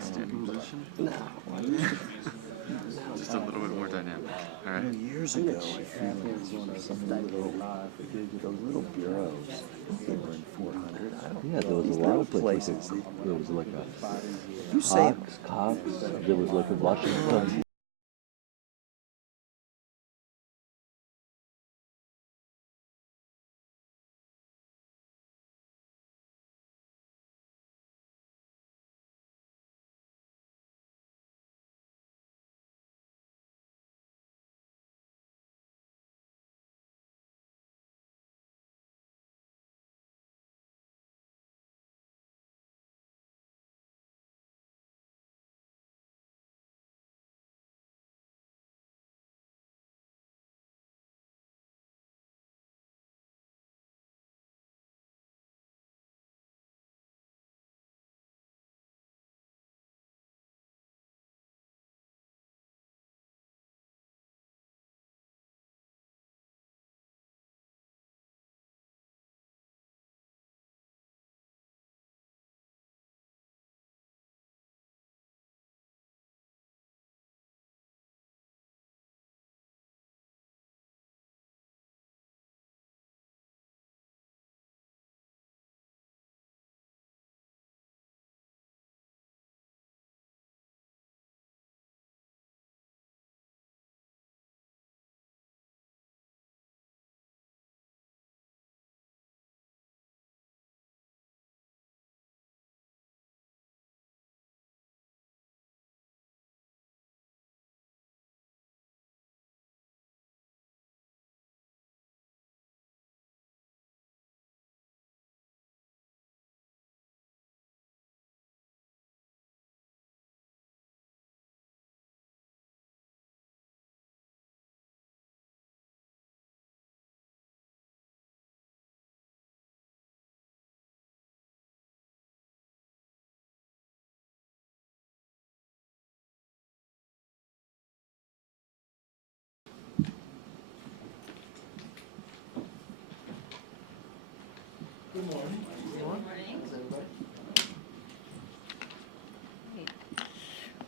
standing position? No. Just a little bit more dynamic. All right. Years ago, if you went to some those little bureaus, they were in 400. I don't Yeah, there was these a lot little of places. There was like a You say Cox. There was like a Washington.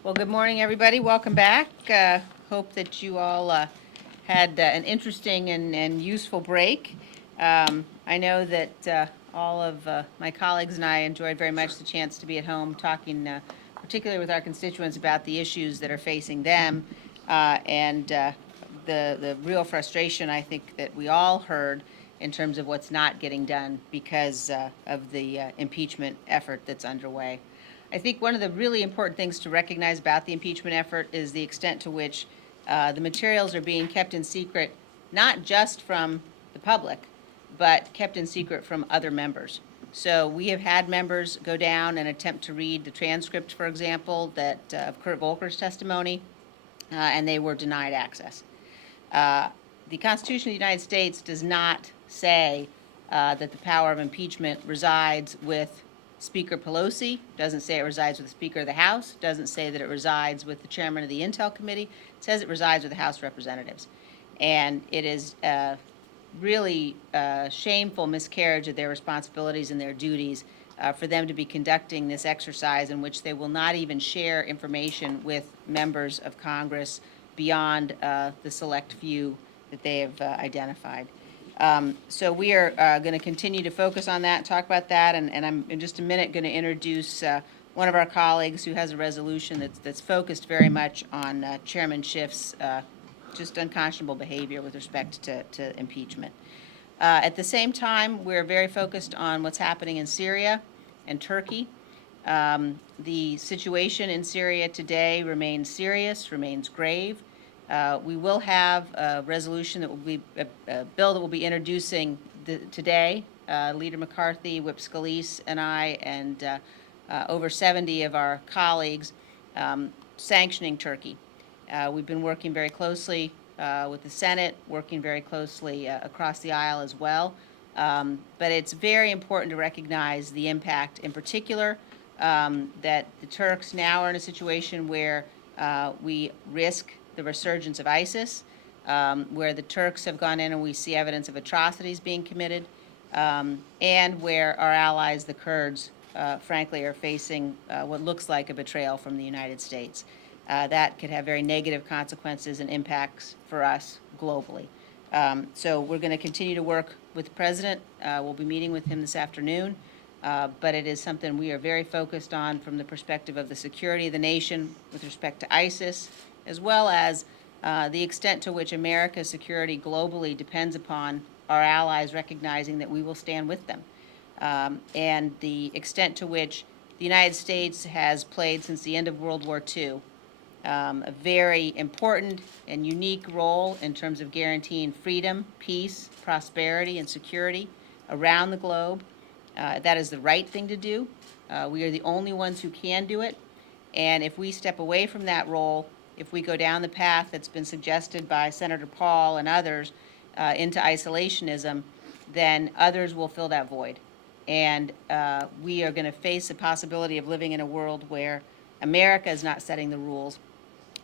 Well, good morning, everybody. Welcome back. Hope that you all had an interesting and useful break. I know that all of my colleagues and I enjoyed very much the chance to be at home talking particularly with our constituents about the issues that are facing them and the real frustration I think that we all heard in terms of what's not getting done because of the impeachment effort that's underway. I think one of the really important things to recognize about the impeachment effort is the extent to which the materials are being kept in secret, not just from the public, but kept in secret from other members. So we have had members go down and attempt to read the transcript, for example, that of Kurt Volker's testimony, and they were denied access. The Constitution of the United States does not say that the power of impeachment resides with Speaker Pelosi, doesn't say it resides with the Speaker of the House, doesn't say that it resides with the Chairman of the Intel Committee, it says it resides with the House of Representatives. And it is really a shameful miscarriage of their responsibilities and their duties for them to be conducting this exercise in which they will not even share information with members of Congress beyond the select few that they have identified. So we are going to continue to focus on that, talk about that, and I'm in just a minute going to introduce one of our colleagues who has a resolution that's focused very much on Chairman Schiff's just unconscionable behavior with respect to impeachment. At the same time, we're very focused on what's happening in Syria and Turkey. The situation in Syria today remains serious, remains grave. We will have a resolution that will be a bill that will be introducing today. Leader McCarthy, Whip Scalise, and I, and over 70 of our colleagues sanctioning Turkey. We've been working very closely with the Senate, working very closely across the aisle as well. But it's very important to recognize the impact, in particular, that the Turks now are in a situation where we risk the resurgence of ISIS, where the Turks have gone in and we see evidence of atrocities being committed, and where our allies, the Kurds, frankly, are facing what looks like a betrayal from the United States. That could have very negative consequences and impacts for us globally. So we're going to continue to work with the President. We'll be meeting with him this afternoon, but it is something we are very focused on from the perspective of the security of the nation with respect to ISIS, as well as the extent to which America's security globally depends upon our allies recognizing that we will stand with them, and the extent to which the United States has played since the end of World War II a very important and unique role in terms of guaranteeing freedom, peace, prosperity, and security around the globe. That is the right thing to do. We are the only ones who can do it. And if we step away from that role, if we go down the path that's been suggested by Senator Paul and others into isolationism, then others will fill that void. And we are going to face the possibility of living in a world where America is not setting the rules,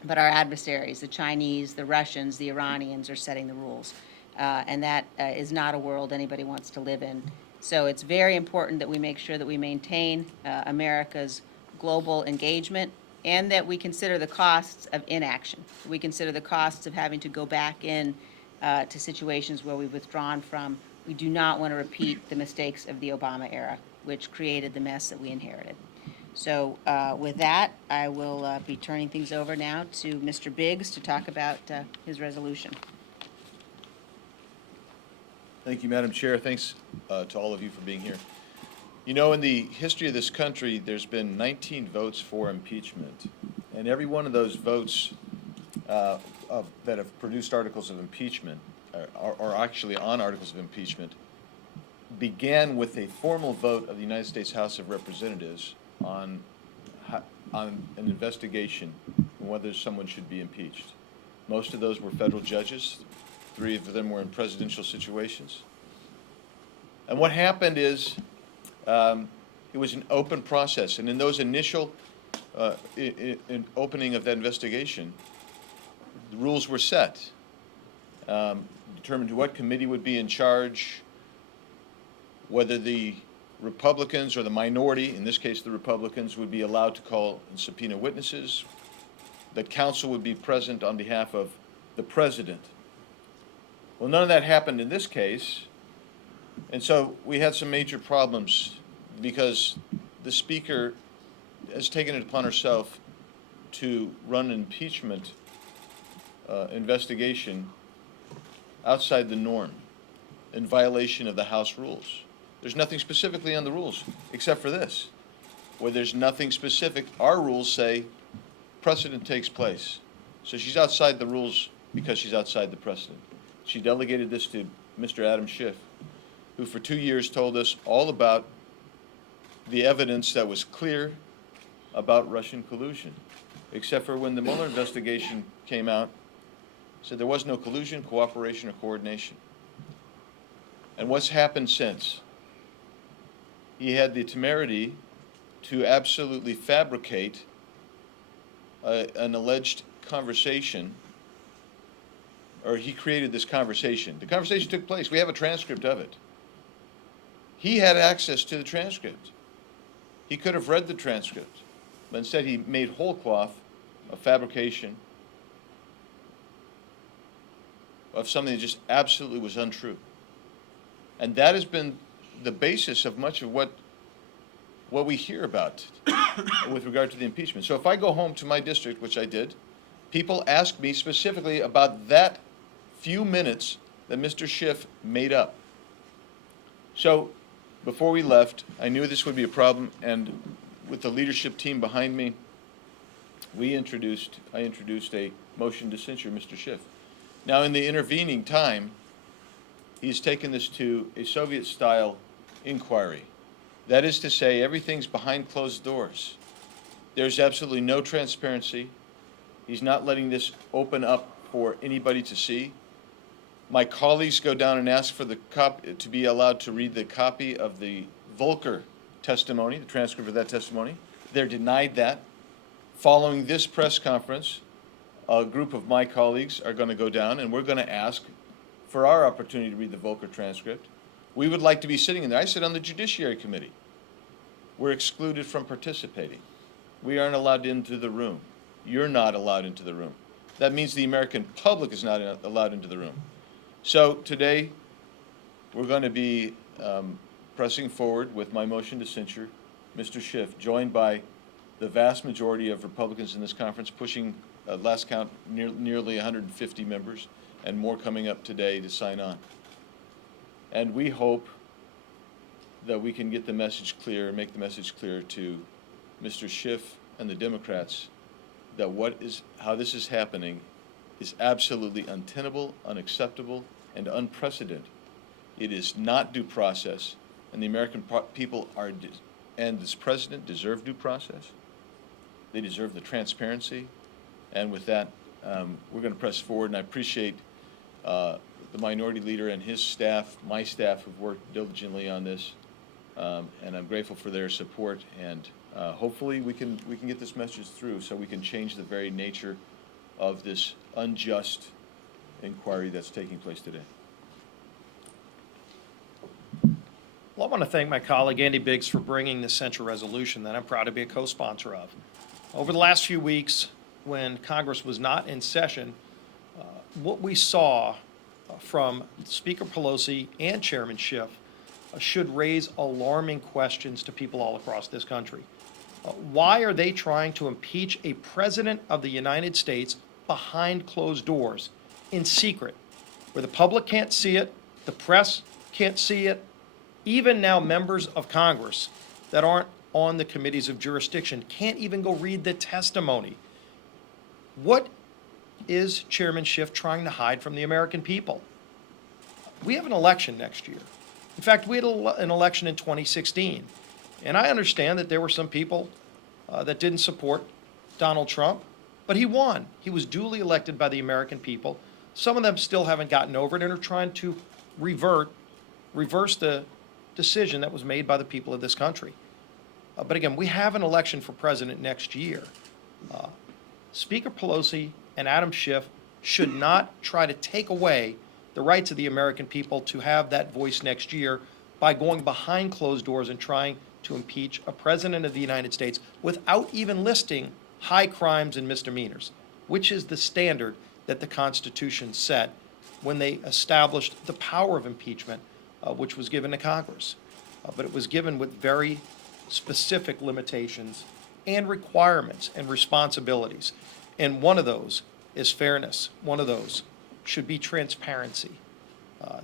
but our adversaries, the Chinese, the Russians, the Iranians, are setting the rules. And that is not a world anybody wants to live in. So it's very important that we make sure that we maintain America's global engagement, and that we consider the costs of inaction. We consider the costs of having to go back in to situations where we've withdrawn from. We do not want to repeat the mistakes of the Obama era, which created the mess that we inherited. So with that, I will be turning things over now to Mr. Biggs to talk about his resolution. Thank you, Madam Chair. Thanks to all of you for being here. You know, in the history of this country, there's been 19 votes for impeachment. And every one of those votes that have produced articles of impeachment, or actually on articles of impeachment, began with a formal vote of the United States House of Representatives on an investigation on whether someone should be impeached. Most of those were federal judges. 3 of them were in presidential situations. And what happened is it was an open process. And in those initial in opening of that investigation, the rules were set. Determined what committee would be in charge, whether the Republicans or the minority, in this case the Republicans, would be allowed to call and subpoena witnesses, that counsel would be present on behalf of the president. Well, none of that happened in this case, and so we had some major problems because the Speaker has taken it upon herself to run an impeachment investigation outside the norm in violation of the House rules. There's nothing specifically on the rules except for this, where there's nothing specific. Our rules say precedent takes place. So she's outside the rules because she's outside the precedent. She delegated this to Mr. Adam Schiff, who for 2 years told us all about the evidence that was clear about Russian collusion, except for when the Mueller investigation came out, said there was no collusion, cooperation, or coordination. And what's happened since? He had the temerity to absolutely fabricate an alleged conversation, or he created this conversation. The conversation took place. We have a transcript of it. He had access to the transcript. He could have read the transcript, but instead he made whole cloth a fabrication of something that just absolutely was untrue. And that has been the basis of much of what we hear about with regard to the impeachment. So if I go home to my district, which I did, people ask me specifically about that few minutes that Mr. Schiff made up. So before we left, I knew this would be a problem, and with the leadership team behind me, I introduced a motion to censure Mr. Schiff. Now, in the intervening time, he's taken this to a Soviet-style inquiry. That is to say, everything's behind closed doors. There's absolutely no transparency. He's not letting this open up for anybody to see. My colleagues go down and ask for the to be allowed to read the copy of the Volcker testimony, the transcript of that testimony. They're denied that. Following this press conference, a group of my colleagues are going to go down, and we're going to ask for our opportunity to read the Volcker transcript. We would like to be sitting in there. I sit on the Judiciary Committee. we're excluded from participating. We aren't allowed into the room. You're not allowed into the room. That means the American public is not allowed into the room. So today, we're going to be pressing forward with my motion to censure Mr. Schiff, joined by the vast majority of Republicans in this conference, pushing, last count, nearly 150 members, and more coming up today to sign on. And we hope that we can get the message clear, make the message clear to Mr. Schiff and the Democrats that how this is happening is absolutely untenable, unacceptable, and unprecedented. It is not due process, and the American people and this president deserve due process. They deserve the transparency. And with that, we're going to press forward, and I appreciate the minority leader and his staff, my staff, who've worked diligently on this, and I'm grateful for their support. And hopefully we can get this message through so we can change the very nature of this unjust inquiry that's taking place today. Well, I want to thank my colleague Andy Biggs for bringing this censure resolution that I'm proud to be a co-sponsor of. Over the last few weeks, when Congress was not in session, what we saw from Speaker Pelosi and Chairman Schiff should raise alarming questions to people all across this country. Why are they trying to impeach a president of the United States behind closed doors, in secret, where the public can't see it, the press can't see it, even now members of Congress that aren't on the committees of jurisdiction can't even go read the testimony? What is Chairman Schiff trying to hide from the American people? We have an election next year. In fact, we had an election in 2016. And I understand that there were some people that didn't support Donald Trump, but he won. He was duly elected by the American people. Some of them still haven't gotten over it and are trying to reverse the decision that was made by the people of this country. But again, we have an election for president next year. Speaker Pelosi and Adam Schiff should not try to take away the rights of the American people to have that voice next year by going behind closed doors and trying to impeach a president of the United States without even listing high crimes and misdemeanors, which is the standard that the Constitution set when they established the power of impeachment, which was given to Congress. But it was given with very specific limitations and requirements and responsibilities. And one of those is fairness. One of those should be transparency.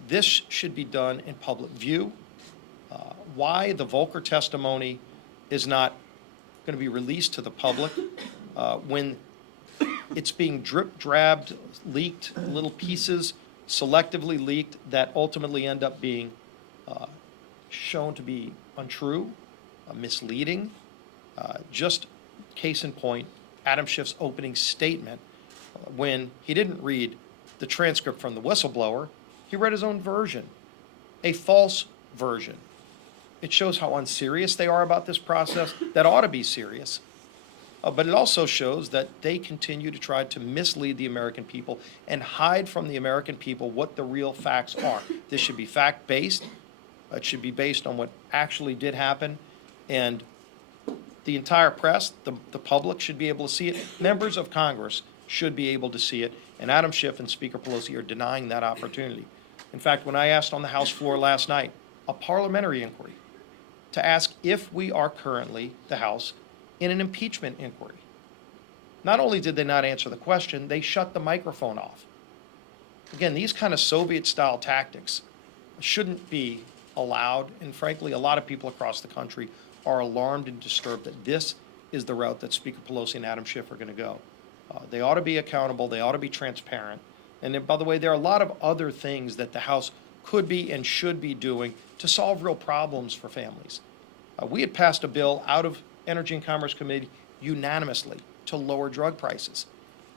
This should be done in public view. Why the Volcker testimony is not going to be released to the public when it's being drip-drabbed, leaked, little pieces, selectively leaked that ultimately end up being shown to be untrue, misleading. Just case in point, Adam Schiff's opening statement when he didn't read the transcript from the whistleblower, he read his own version, a false version. It shows how unserious they are about this process that ought to be serious. But it also shows that they continue to try to mislead the American people and hide from the American people what the real facts are. This should be fact-based. It should be based on what actually did happen. And the entire press, the public should be able to see it. Members of Congress should be able to see it. And Adam Schiff and Speaker Pelosi are denying that opportunity. In fact, when I asked on the House floor last night, a parliamentary inquiry to ask if we are currently, the House, in an impeachment inquiry. Not only did they not answer the question, they shut the microphone off. Again, these kind of Soviet-style tactics shouldn't be allowed, and frankly, a lot of people across the country are alarmed and disturbed that this is the route that Speaker Pelosi and Adam Schiff are going to go. They ought to be accountable, they ought to be transparent, and then, by the way, there are a lot of other things that the House could be and should be doing to solve real problems for families. We had passed a bill out of Energy and Commerce Committee unanimously to lower drug prices.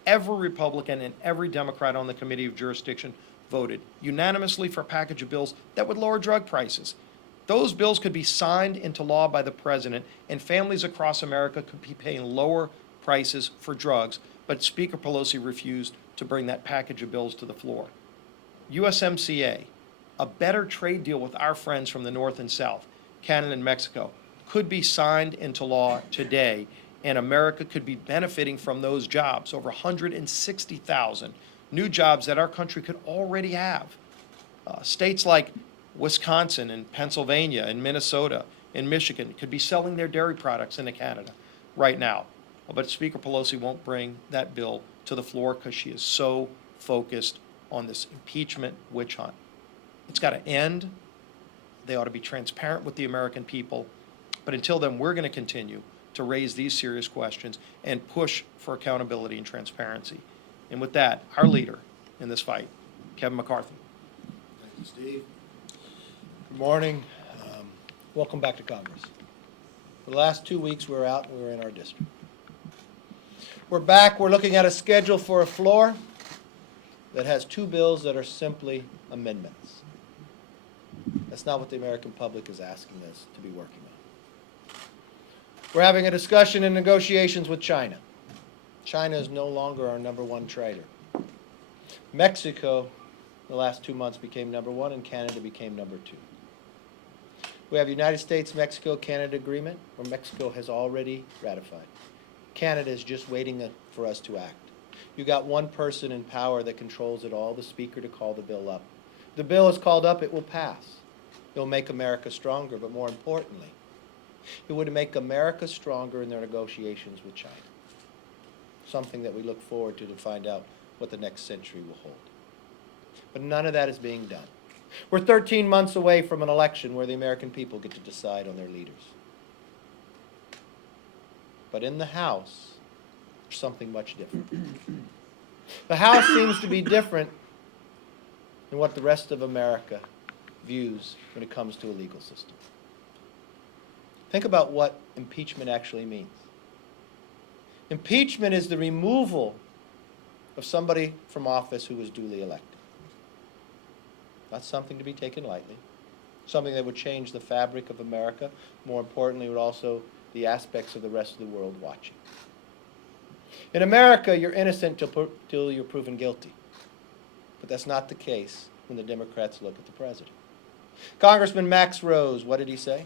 Every Republican and every Democrat on the Committee of Jurisdiction voted unanimously for a package of bills that would lower drug prices. Those bills could be signed into law by the president, and families across America could be paying lower prices for drugs, but Speaker Pelosi refused to bring that package of bills to the floor. USMCA, a better trade deal with our friends from the North and South, Canada and Mexico, could be signed into law today, and America could be benefiting from those jobs, over 160,000 new jobs that our country could already have. States like Wisconsin and Pennsylvania and Minnesota and Michigan could be selling their dairy products into Canada right now. But Speaker Pelosi won't bring that bill to the floor because she is so focused on this impeachment witch hunt. It's got to end. They ought to be transparent with the American people. But until then, we're going to continue to raise these serious questions and push for accountability and transparency. And with that, our leader in this fight, Kevin McCarthy. Thank you, Steve. Good morning. Welcome back to Congress. For the last 2 weeks, we were out and we were in our district. We're back. We're looking at a schedule for a floor that has 2 bills that are simply amendments. That's not what the American public is asking us to be working on. We're having a discussion and negotiations with China. China is no longer our #1 trader. Mexico, in the last 2 months, became #1, and Canada became #2. We have United States-Mexico-Canada agreement, where Mexico has already ratified. Canada is just waiting for us to act. You got one person in power that controls it all, the Speaker, to call the bill up. If the bill is called up, it will pass. It will make America stronger, but more importantly, it would make America stronger in their negotiations with China. Something that we look forward to find out what the next century will hold. But none of that is being done. We're 13 months away from an election where the American people get to decide on their leaders. But in the House, there's something much different. The House seems to be different than what the rest of America views when it comes to a legal system. Think about what impeachment actually means. Impeachment is the removal of somebody from office who was duly elected. Not something to be taken lightly. Something that would change the fabric of America. More importantly, would also the aspects of the rest of the world watching. In America, you're innocent till you're proven guilty. But that's not the case when the Democrats look at the president. Congressman Max Rose, what did he say?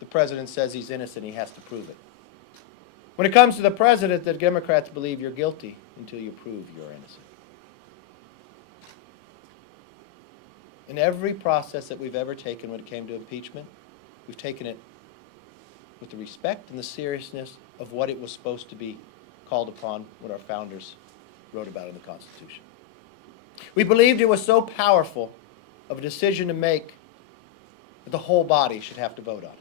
The president says he's innocent, he has to prove it. When it comes to the president, the Democrats believe you're guilty until you prove you're innocent. In every process that we've ever taken when it came to impeachment, we've taken it with the respect and the seriousness of what it was supposed to be called upon, what our founders wrote about in the Constitution. We believed it was so powerful of a decision to make that the whole body should have to vote on it.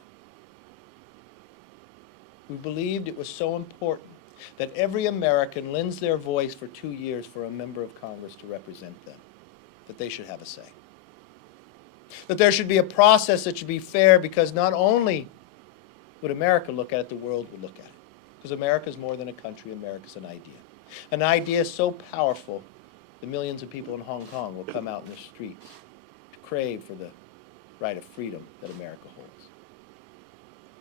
We believed it was so important that every American lends their voice for 2 years for a member of Congress to represent them, that they should have a say. That there should be a process that should be fair, because not only would America look at it, the world would look at it. Because America is more than a country, America is an idea. An idea so powerful that millions of people in Hong Kong will come out in the streets to crave for the right of freedom that America holds.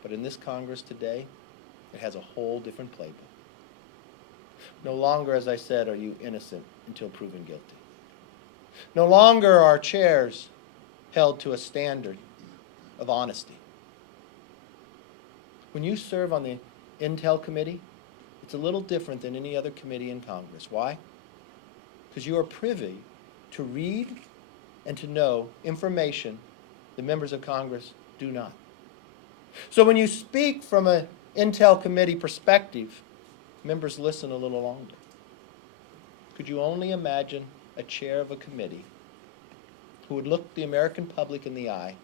But in this Congress today, it has a whole different playbook. No longer, as I said, are you innocent until proven guilty. No longer are chairs held to a standard of honesty. When you serve on the Intel Committee, it's a little different than any other committee in Congress. Why? Because you are privy to read and to know information the members of Congress do not. So when you speak from an Intel Committee perspective, members listen a little longer. Could you only imagine a chair of a committee who would look the American public in the eye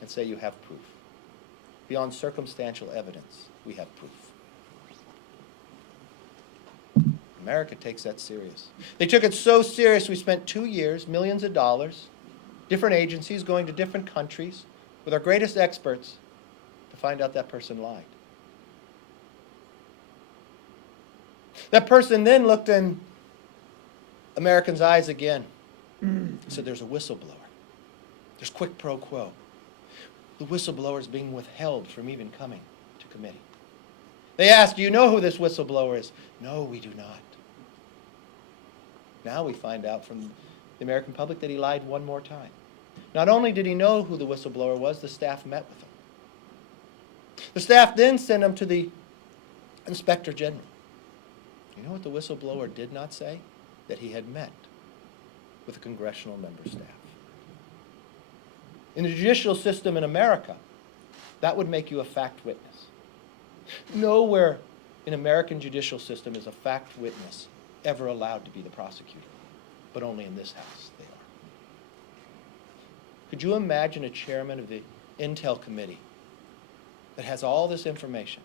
and say, you have proof? Beyond circumstantial evidence, we have proof. America takes that serious. They took it so serious, we spent 2 years, millions of dollars, different agencies going to different countries with our greatest experts to find out that person lied. That person then looked in Americans' eyes again and said, there's a whistleblower. There's quid pro quo. The whistleblower is being withheld from even coming to committee. They asked, do you know who this whistleblower is? No, we do not. Now we find out from the American public that he lied one more time. Not only did he know who the whistleblower was, the staff met with him. The staff then sent him to the Inspector General. You know what the whistleblower did not say? That he had met with a congressional member staff. In the judicial system in America, that would make you a fact witness. Nowhere in American judicial system is a fact witness ever allowed to be the prosecutor, but only in this House they are. Could you imagine a chairman of the Intel Committee that has all this information,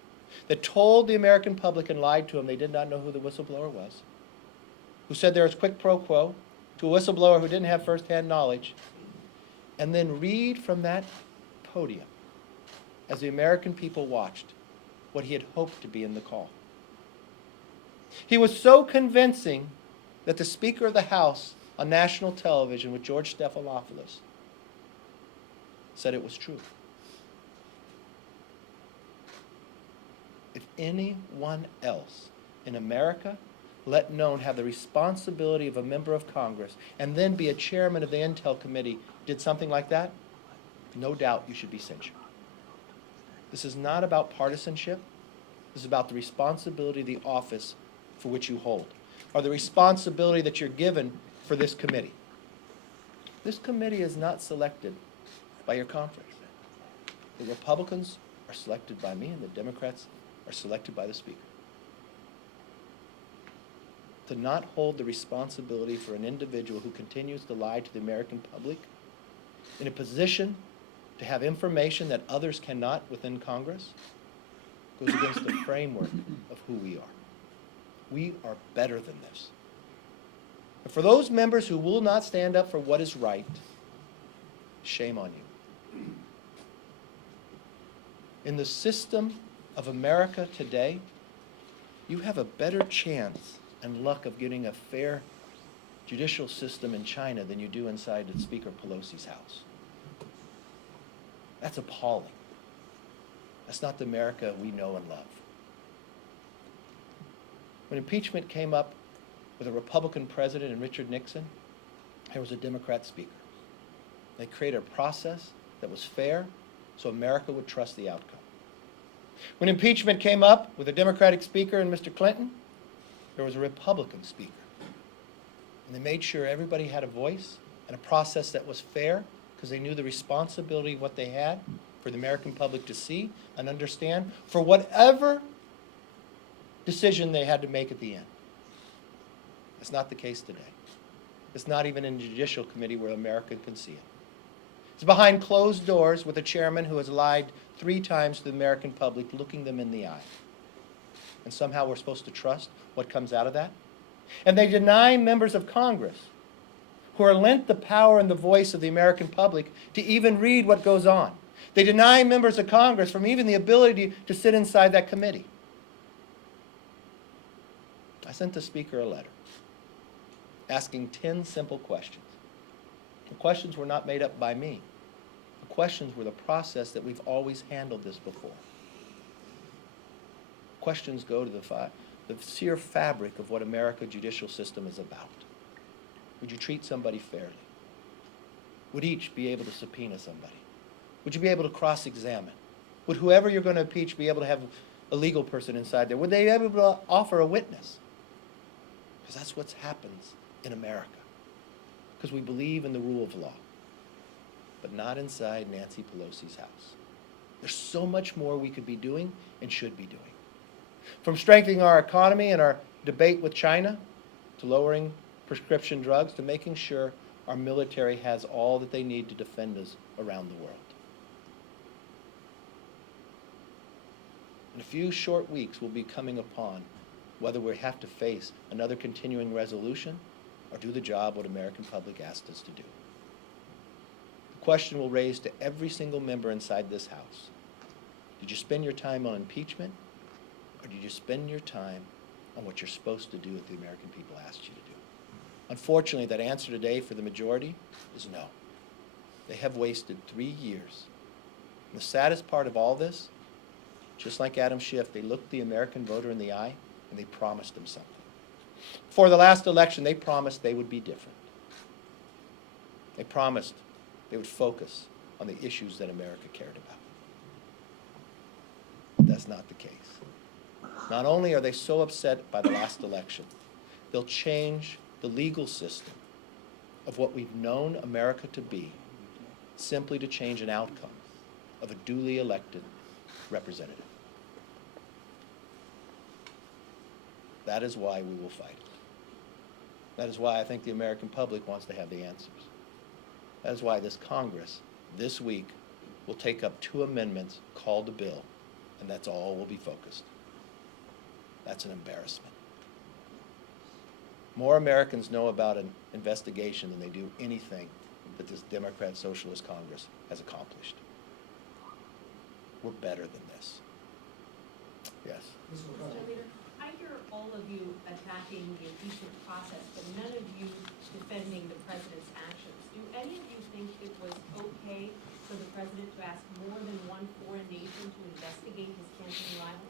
that told the American public and lied to them they did not know who the whistleblower was, who said there was quid pro quo to a whistleblower who didn't have firsthand knowledge, and then read from that podium as the American people watched what he had hoped to be in the call? He was so convincing that the Speaker of the House on national television with George Stephanopoulos said it was true. If anyone else in America, let alone have the responsibility of a member of Congress and then be a chairman of the Intel Committee, did something like that, no doubt you should be censured. This is not about partisanship. This is about the responsibility of the office for which you hold, or the responsibility that you're given for this committee. This committee is not selected by your conference. The Republicans are selected by me, and the Democrats are selected by the Speaker. To not hold the responsibility for an individual who continues to lie to the American public in a position to have information that others cannot within Congress goes against the framework of who we are. We are better than this. And for those members who will not stand up for what is right, shame on you. In the system of America today, you have a better chance and luck of getting a fair judicial system in China than you do inside the Speaker Pelosi's house. That's appalling. That's not the America we know and love. When impeachment came up with a Republican president and Richard Nixon, there was a Democrat speaker. They created a process that was fair so America would trust the outcome. When impeachment came up with a Democratic speaker and Mr. Clinton, there was a Republican speaker. And they made sure everybody had a voice and a process that was fair because they knew the responsibility of what they had for the American public to see and understand for whatever decision they had to make at the end. It's not the case today. It's not even in the Judicial Committee where America can see it. It's behind closed doors with a chairman who has lied 3 times to the American public, looking them in the eye. And somehow we're supposed to trust what comes out of that? And they deny members of Congress who are lent the power and the voice of the American public to even read what goes on. They deny members of Congress from even the ability to sit inside that committee. I sent the Speaker a letter asking 10 simple questions. The questions were not made up by me. The questions were the process that we've always handled this before. Questions go to the sheer fabric of what America's judicial system is about. Would you treat somebody fairly? Would each be able to subpoena somebody? Would you be able to cross-examine? Would whoever you're going to impeach be able to have a legal person inside there? Would they be able to offer a witness? Because that's what happens in America. Because we believe in the rule of law. But not inside Nancy Pelosi's house. There's so much more we could be doing and should be doing. From strengthening our economy and our debate with China, to lowering prescription drugs, to making sure our military has all that they need to defend us around the world. In a few short weeks, we'll be coming upon whether we have to face another continuing resolution or do the job what American public asked us to do. The question will raise to every single member inside this House. Did you spend your time on impeachment, or did you spend your time on what you're supposed to do what the American people asked you to do? Unfortunately, that answer today for the majority is no. They have wasted 3 years. And the saddest part of all this, just like Adam Schiff, they looked the American voter in the eye and they promised him something. For the last election, they promised they would be different. They promised they would focus on the issues that America cared about. is not the case. Not only are they so upset by the last election, they'll change the legal system of what we've known America to be simply to change an outcome of a duly elected representative. That is why we will fight. That is why I think the American public wants to have the answers. That is why this Congress, this week, will take up 2 amendments called a bill, and that's all will be focused. That's an embarrassment. More Americans know about an investigation than they do anything that this Democrat Socialist Congress has accomplished. We're better than this. Yes. Mr. Leader, I hear all of you attacking the impeachment process, but none of you defending the president's actions. Do any of you think it was okay for the president to ask more than one foreign nation to investigate his campaign rival?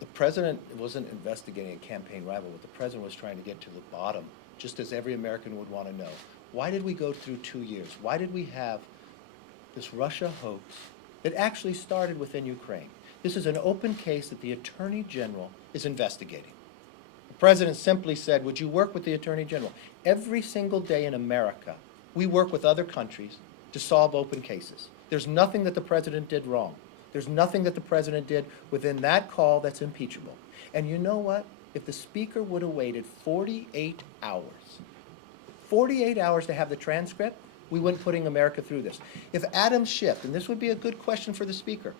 The president wasn't investigating a campaign rival. What the president was trying to get to the bottom, just as every American would want to know. Why did we go through 2 years? Why did we have this Russia hoax that actually started within Ukraine? This is an open case that the Attorney General is investigating. The president simply said, would you work with the Attorney General? Every single day in America, we work with other countries to solve open cases. There's nothing that the president did wrong. There's nothing that the president did within that call that's impeachable. And you know what? If the Speaker would have waited 48 hours to have the transcript, we wouldn't putting America through this. If Adam Schiff, and this would be a good question for the Speaker,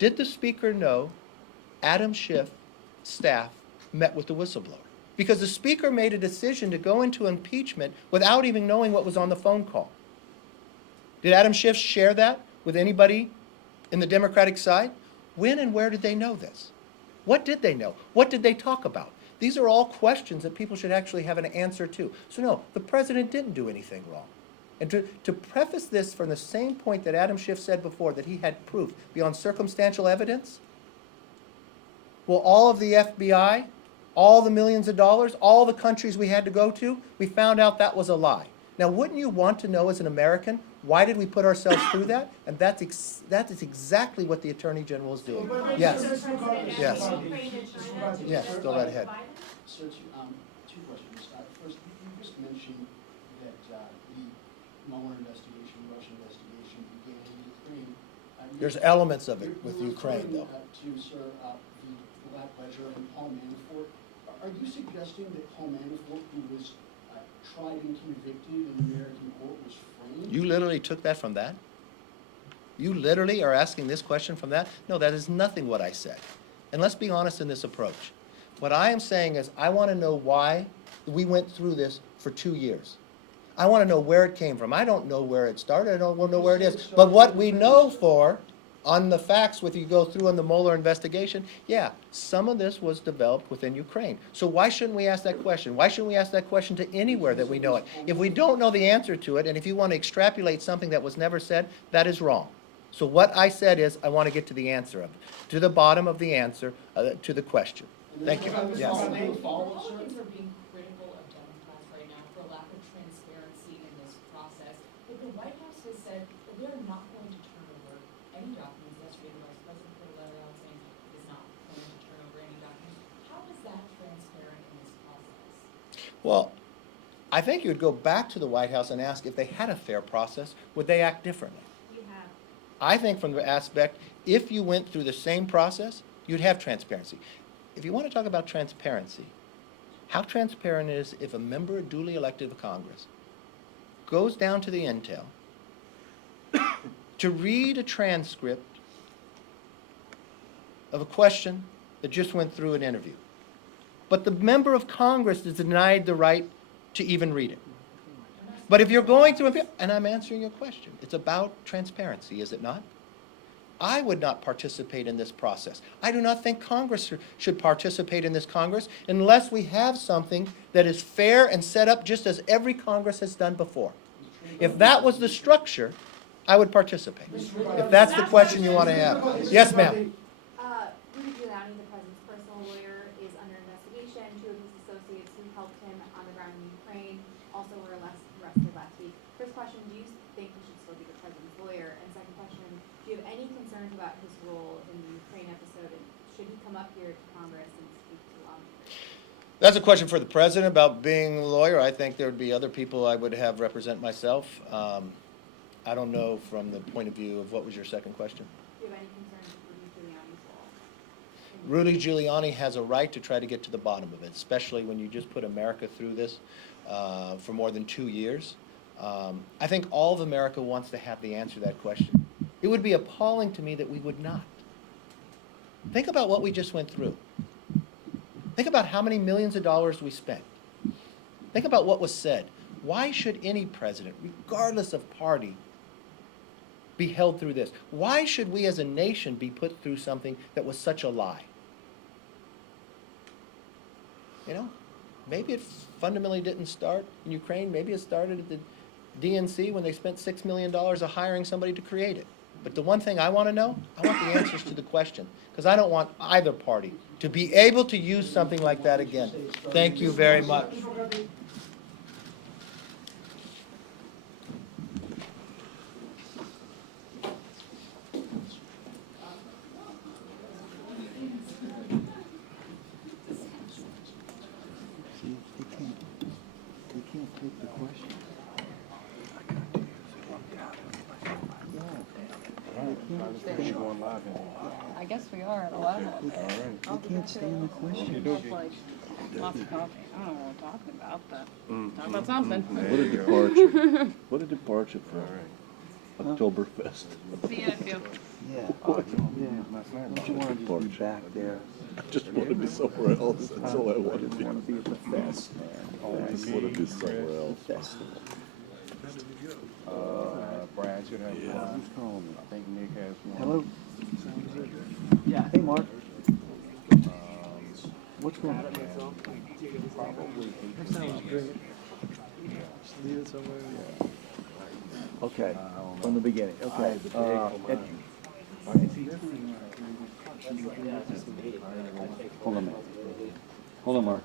did the Speaker know Adam Schiff's staff met with the whistleblower? Because the Speaker made a decision to go into impeachment without even knowing what was on the phone call. Did Adam Schiff share that with anybody in the Democratic side? When and where did they know this? What did they know? What did they talk about? These are all questions that people should actually have an answer to. So no, the president didn't do anything wrong. And to preface this from the same point that Adam Schiff said before, that he had proof beyond circumstantial evidence, well, all of the FBI, all the millions of dollars, all the countries we had to go to, we found out that was a lie. Now, wouldn't you want to know as an American, why did we put ourselves through that? And that is exactly what the Attorney General is doing. Yes. Yes. Yes, go right ahead. So, 2 questions. First, you just mentioned that the Mueller investigation, Russian investigation, began in Ukraine. There's elements of it with Ukraine, though. To, sir, the Black Ledger and Paul Manafort. Are you suggesting that Paul Manafort, who was tried and convicted in the American court, was framed? You literally took that from that? You literally are asking this question from that? No, that is nothing what I said. And let's be honest in this approach. What I am saying is I want to know why we went through this for 2 years. I want to know where it came from. I don't know where it started. I don't know where it is. But what we know for, on the facts, if you go through on the Mueller investigation, yeah, some of this was developed within Ukraine. So why shouldn't we ask that question? Why shouldn't we ask that question to anywhere that we know it? If we don't know the answer to it, and if you want to extrapolate something that was never said, that is wrong. So what I said is I want to get to the answer of it, to the bottom of the answer to the question. Thank you. Yes. Republicans are being critical of Democrats right now for lack of transparency in this process. But the White House has said that they are not going to turn over any documents. Yesterday, the Vice President put a letter out saying he is not going to turn over any documents. How is that transparent in this process? Well, I think you would go back to the White House and ask if they had a fair process, would they act differently? You have. I think from the aspect, if you went through the same process, you'd have transparency. If you want to talk about transparency, how transparent it is if a member duly elected of Congress goes down to the intel to read a transcript of a question that just went through an interview. But the member of Congress is denied the right to even read it. But if you're going through, and I'm answering your question, it's about transparency, is it not? I would not participate in this process. I do not think Congress should participate in this Congress unless we have something that is fair and set up just as every Congress has done before. If that was the structure, I would participate. If that's the question you want to have. Yes, ma'am. Rudy Giuliani, the president's personal lawyer, is under investigation. 2 of his associates who helped him on the ground in Ukraine also were arrested last week. First question, do you think he should still be the president's lawyer? And second question, do you have any concerns about his role in the Ukraine episode That's a question for the president about being a lawyer. I think there would be other people I would have represent myself. I don't know from the point of view of, what was your second question? Do you have any concerns with Rudy Giuliani's role? Rudy Giuliani has a right to try to get to the bottom of it, especially when you just put America through this for more than 2 years. I think all of America wants to have the answer to that question. It would be appalling to me that we would not. Think about what we just went through. Think about how many millions of dollars we spent. Think about what was said. Why should any president, regardless of party, be held through this? Why should we as a nation be put through something that was such a lie? You know, maybe it fundamentally didn't start in Ukraine. Maybe it started at the DNC when they spent $6 million of hiring somebody to create it. But the one thing I want to know, I want the answers to the question, because I don't want either party to be able to use something like that again. Thank you very much. See, they can't take the question. I guess we are at 11. They can't stand the question. Like, lots of coffee. I don't know what I'm talking about, but talk about something. What a departure. What a departure from Oktoberfest. See ya, Phil. Yeah. Don't you want to just be back there? I just want to be somewhere else. That's all I want to just do. want to be at the fest, man. I just want to be somewhere else. Festival. Brad should have one. Who's calling me? I think Nick has one. Hello? Yeah. Hey, Mark. What's going on? Okay, from the beginning. Okay. Hold on a minute. Hold on, Mark.